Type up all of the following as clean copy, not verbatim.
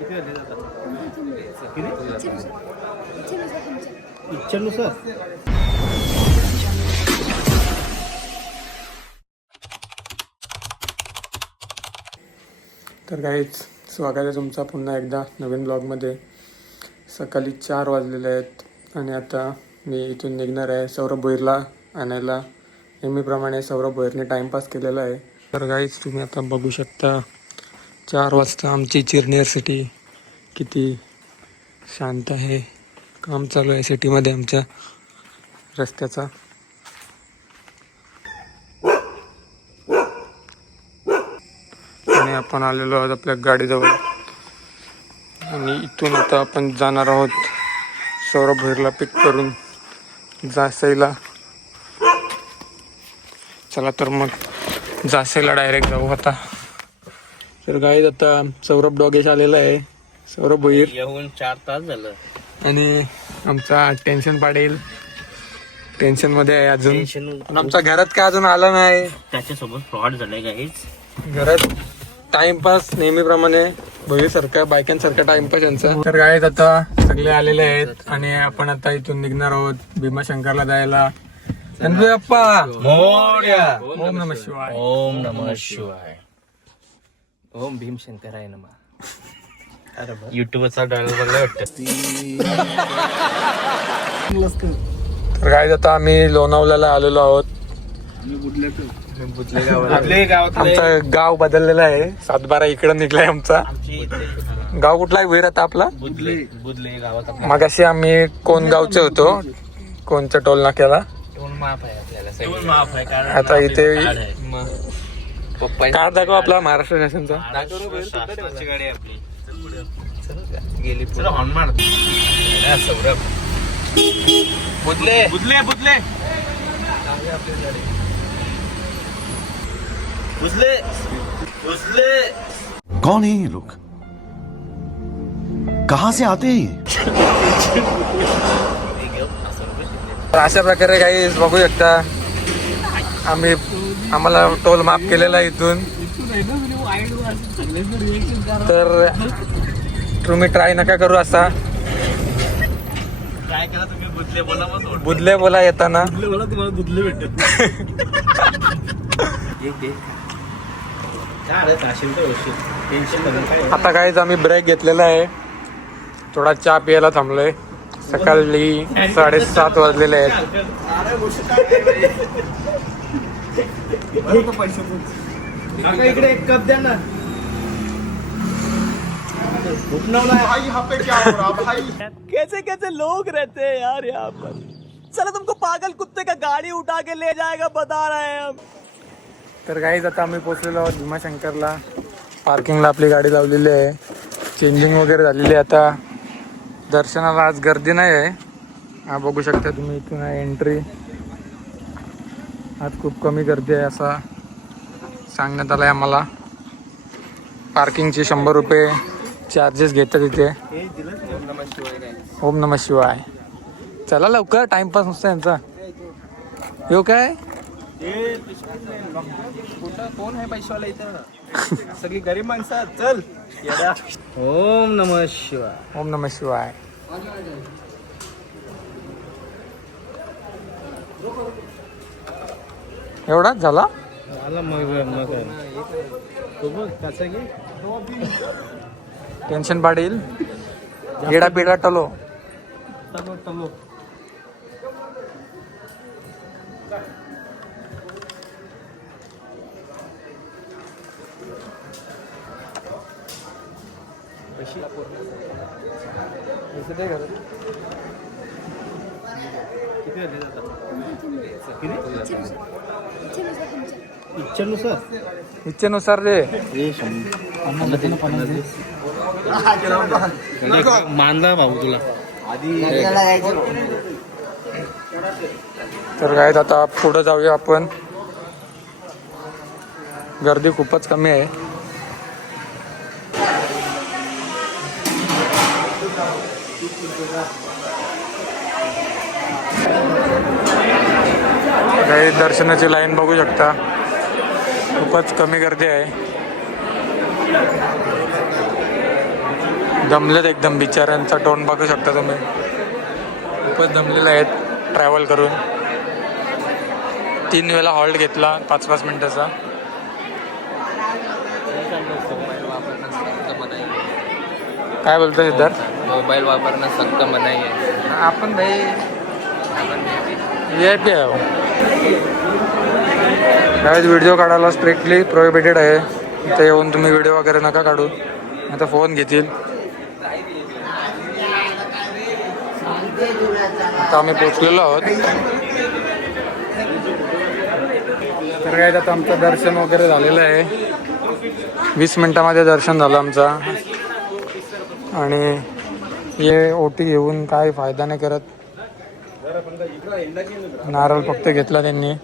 तर काहीच स्वागत आहे तुमचा पुन्हा एकदा नवीन ब्लॉगमध्ये. सकाळी 4 वाजलेले आहेत आणि आता मी इथून निघणार आहे सौरभ भोईरला आणायला. नेहमीप्रमाणे सौरभ भोईरने टाईमपास केलेला आहे. तर काहीच तुम्ही आता बघू शकता 4 वाजता आमची चिरनेर सिटी किती शांत आहे. काम चालू आहे सिटीमध्ये आमच्या रस्त्याचा. आणि आपण आलेलो आहोत आपल्या गाडीजवळ आणि इथून आता आपण जाणार आहोत सौरभ भोईरला पिक करून जासईला. चला तर मग जासईला डायरेक्ट जाऊ आता. तर गाईज आता सौरभ डॉगेश आलेला आहे. सौरभ भोईर येऊन 4 तास झालं आणि आमचा टेन्शन पाडेल टेन्शन मध्ये आहे अजून. आमच्या घरात काय अजून आला नाही. त्याच्यासोबत फ्रॉड झालाय काहीच. घरात टाइमपास नेहमीप्रमाणे भोईसारखा बायकांसारखा टाइमपास यांचा. तर गाईत आता सगळे आलेले आहेत आणि आपण आता इथून निघणार आहोत भीमाशंकरला जायला. गणपती बाप्पा मोरया. ओम नमः शिवाय. ओम नमः शिवाय. ओम भीमशंकर आहे नमः. युट्यूबचा डायलॉग बघला वाटतं. तर गाईत आता आम्ही लोणावळ्याला आलेलो आहोत. आमचं गाव बदललेलं आहे. 7-12 इकडं निघलाय आमचा गाव. कुठला आहे भोईर आता आपला? बुदले गावात. मगाशी आम्ही कोण गावचे होतो कोणच्या टोल नाक्याला. टोल माफ आहे आपल्याला. माफ आहे कारण आता इथे पप्पा कार दाखव आपला महाराष्ट्र शासनचा. शासनाची गाडी आहे आपली. गेली हॉर्न मार. सौरभ बुदले बुदले बुदले बुदले बुदले. कौन है ये लोग? कहां से आते हैं ये? अशा प्रकारे काही बघू शकता आम्हाला टोल माफ केलेला आहे इथून. तर तुम्ही ट्राय नका करू असा. काय केला तुम्ही? बुदले बोला मग. बुदले बोला येताना. बोला तुम्हाला बुदले भेटत. आता काहीच आम्ही ब्रेक घेतलेला आहे. थोडा चहा प्यायला थांबलोय. सकाळी 7:30 वाजलेले आहेत. इकडे एक कप द्या ना. भाई यहाँ पे क्या हो रहा भाई? कैसे कैसे लोग रहते हैं यार यहाँ पर. चलो तुमको पागल कुत्ते का गाड़ी उठा के ले जाएगा बता रहे हैं हम. तर काहीच आता आम्ही पोचलेलो आहोत भीमाशंकरला. पार्किंगला आपली गाडी लावलेली आहे. चेंजिंग वगैरे झालेली आहे. आता दर्शनाला आज गर्दी नाही आहे. हा बघू शकता तुम्ही इथून आहे एंट्री. आज खूप कमी गर्दी आहे असा सांगण्यात आलं आहे आम्हाला. पार्किंगचे 100 रुपये चार्जेस घेतात इथे. ओम नमः शिवाय. चला लवकर टाइमपास नुसता यांचा. यो काय कोण आहे पैशावाला इथं? सगळी गरीब माणसं. चल. ओम नमः शिवाय. ओम नमः शिवाय. एवढाच झाला. मग कसं घे. टेन्शन पाडील येडा पिडा टलो. इच्छेनुसार रे. मानला भाऊ तुला. तर काय आता पुढे जाऊया आपण. गर्दी खूपच कमी आहे. काही दर्शनाची लाईन बघू शकता. खूपच कमी गर्दी आहे. दमलेत एकदम बिचाऱ्यांचा टोन बघू शकता तुम्ही. खूपच दमलेले आहेत ट्रॅव्हल करून. 3 वेळा हॉल्ट घेतला 5-5 मिनिटाचा. काय बोलतो सिद्धार्थ? मोबाईल वापरणं सक्त मनाई आहे. आपण भाई VIP आहे. काय व्हिडिओ काढायला स्ट्रिक्टली प्रोहिबिटेड आहे. इथे येऊन तुम्ही व्हिडिओ वगैरे नका काढू, आता फोन घेतील. आता आम्ही पोचलेलो आहोत. तर काय आता आमचं दर्शन वगैरे झालेलं आहे. 20 मिनिटामध्ये दर्शन झालं आमचं. आणि हे ओटी घेऊन काय फायदा नाही करत. नारळ फक्त घेतला त्यांनी.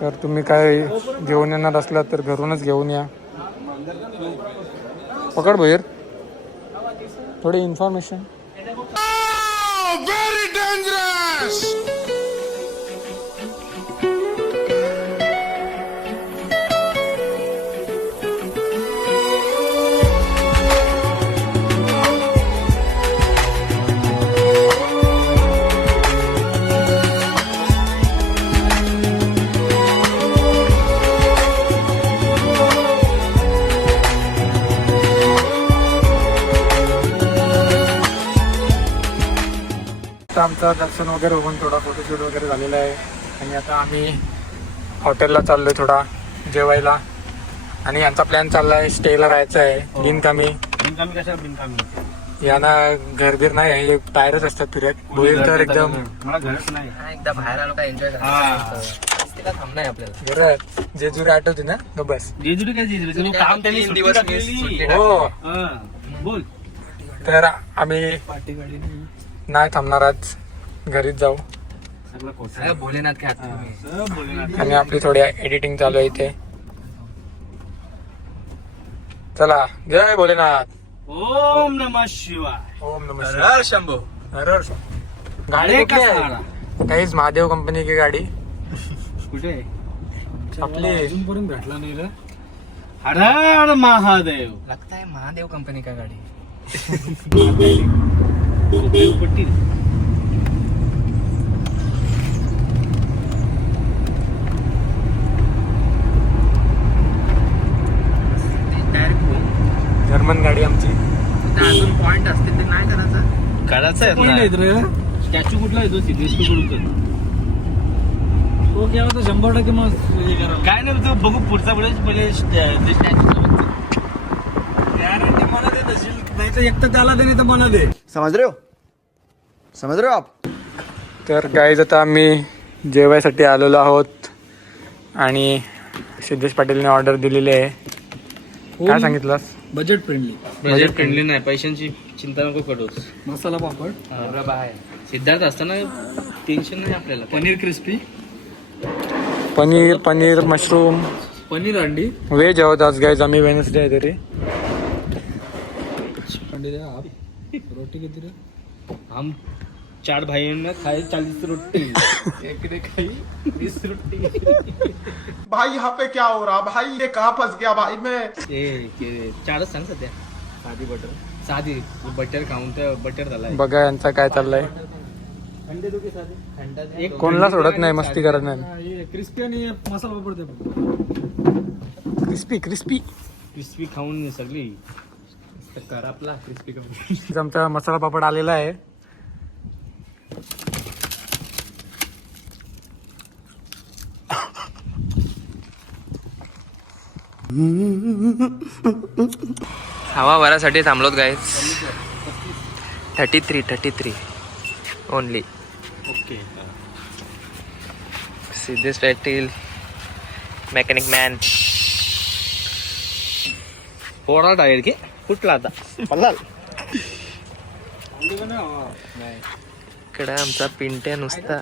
तर तुम्ही काय घेऊन येणार असलात तर घरूनच घेऊन या. पकड बाहेर थोडी इन्फॉर्मेशन. आमचं दर्शन वगैरे होऊन थोडा फोटोशूट वगैरे झालेला आहे. आणि आता आम्ही हॉटेलला चाललोय थोडा जेवायला. आणि यांचा प्लॅन चाललाय स्टेला राहायचं आहे. बिनकामी यांना घरबीर नाही आहे, टायरच असतात फिरत. बोईल तर एकदम एकदा बाहेर आलो का एन्जॉय करायला थांबणार आपल्याला. घरात जेजुरी आठवते ना ग बस. जेजुरी काय जेजुरी काम त्यांनी 3 दिवस मी सुट्टी हो. बोल. तर आम्ही नाही थांबणार आज, घरीच जाऊ. टाकली. भोलेनाथ काय आता आणि आपली थोडी एडिटिंग चालू आहे इथे. चला जय भोलेनाथ. ओम नमः शिवाय. ओम नमः शिवाय. शंभो. हर हर. गाड़ी कुठली आहे? काहीच महादेव कंपनी की गाडी. कुठे आपली अजूनपर्यंत भेटला नाही रे. हर हर महादेव. लगता है महादेव कंपनी का गाडी. पट्टी जर्मन गाडी आमची. अजून पॉइंट असते ते नाही करायचं. करायचं स्टॅच्यू कुठला येतो सिद्धेश्वर तो घ्या होता 100% मग काय नाही तो बघू पुढचा पहिले स्टॅच्यू मला दे तशी नाही तर एकटं त्याला दे नाही तर मला दे. समझ रहे हो आप? तर गाईज आता आम्ही जेवायसाठी आलेलो आहोत. आणि सिद्धेश पाटीलने ऑर्डर दिलेली आहे. काय सांगितलंस? Budget friendly. बजेट फ्रेंडली नाही, पैशांची चिंता नको करूस. मसाला पापड आहे. सिद्धार्थ असताना टेन्शन नाही आपल्याला. पनीर क्रिस्पी पनीर मशरूम पनीर अंडी व्हेज आहोत आज गाईज. आम्ही वेनसडे आहे तरी. अंडी दे आप. रोटी किती रे? हम 4 भाइयों खाए 40 रोटी. एक ने खाई 20 रोटी. भाई यहाँ पे क्या हो रहा भाई? ये कहाँ फंस गया भाई मैं? ए 4च सांग सध्या. साधी बटर खाऊन तर बटर झालाय. बघा यांचा काय चाललंय. अंडे दो के साथ एक कोणला सोडत नाही, मस्ती करत नाही. क्रिस्पी आणि मसाला पापड दे. क्रिस्पी क्रिस्पी खाऊन सगळी कर आपला क्रिस्पी खाऊन. आमचा मसाला पापड आलेला आहे. हवा भरासाठी थांबलोत guys. 33 only. Okay. Siddhesh Patil mechanic man. पोरा टायर की कुठला आता पल्ला. इकडं आमचा पिंट्या नुसता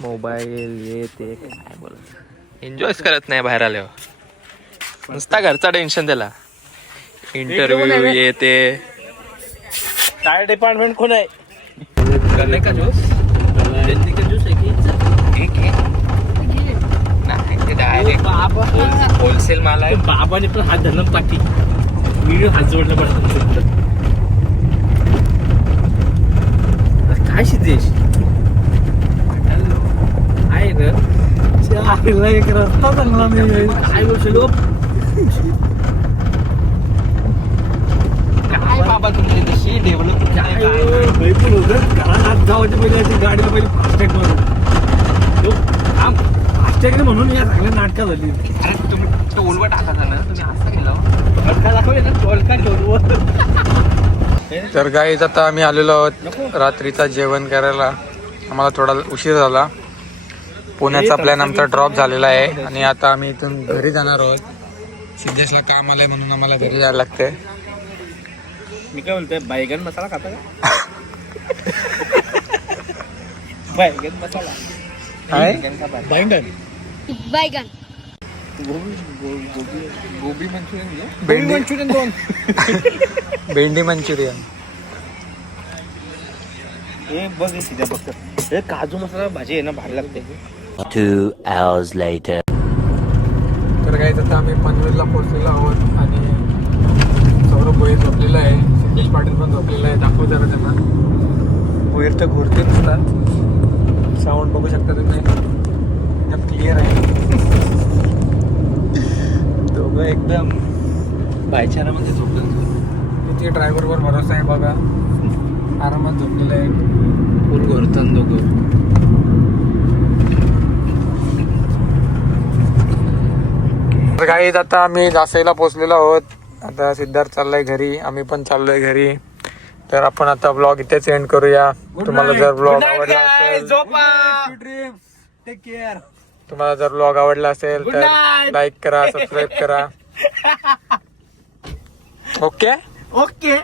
मोबाईल हे ते काय बोलत एन्जॉयच करत नाही. बाहेर आल्यावर नुसता घरचा टेन्शन त्याला. इंटरव्ह्यू येते. टायर डिपार्टमेंट कोण आहे? करने का जूस डायरेक्ट होलसेल माल आहे. बाबाने पण हात धरलं पाठी. व्हिडिओ हात जोडला पडतो. काय सिद्धेश आहे ना एक रस्ता चांगला नाही काय गोष्ट काय बाबा तुमची तशी डेव्हलप भरपूर होतं घरात जावायच्या पहिले अशी गाडीला पहिले फास्टॅग मारून फास्टॅग म्हणून या चांगल्या नाटका झाली. अरे तुम्ही टोलवर टाकायचा ना तुम्ही असं केलं टोलका दाखवले ना टोलका टोलवर. तर गाईज आता आम्ही आलेलो आहोत रात्रीचा जेवण करायला. आम्हाला थोडा उशीर झाला. पुण्याचा प्लॅन आमचा ड्रॉप झालेला आहे आणि आता आम्ही इथून घरी जाणार आहोत. सिद्धेशला काम आलंय म्हणून आम्हाला घरी जायला लागतंय. मी काय बोलतोय बैगन मसाला खाता का? बैगन मसाला काय बैगन बैगन गोबी मंचुरियन भेंडी मंचुरियन दोन भेंडी मंचुरियन. हे बघ हे सिद्धा बघ हे काजू मसाला भाजी आहे ना भारी लागते. 2 hours later. तर गाईज आता आम्ही पनवेलला पोहोचलेलो आहोत आणि सौरभ भोईर झोपलेला आहे. सिद्धेश पाटील पण झोपलेला आहे. दाखवू जरा त्यांना. भोईर तर घोरते नसतात. साऊंड बघू शकता तुम्ही एकदम क्लिअर आहे. दोघं एकदम भाईचारामध्ये झोपलं. किती ड्रायव्हरवर भरोसा आहे बघा. आरामात झोपलेला आहे. फुल घोरतात दोघं. तर गाईज आता आम्ही जासईला पोहोचलेलो आहोत. आता सिद्धार्थ चाललाय घरी. आम्ही पण चाललोय घरी. तर आपण आता ब्लॉग इथेच एंड करूया. तुम्हाला जर ब्लॉग आवडला असेल टेक केअर. तुम्हाला जर ब्लॉग आवडला असेल तर लाईक करा, सबस्क्राईब करा. ओके. ओके.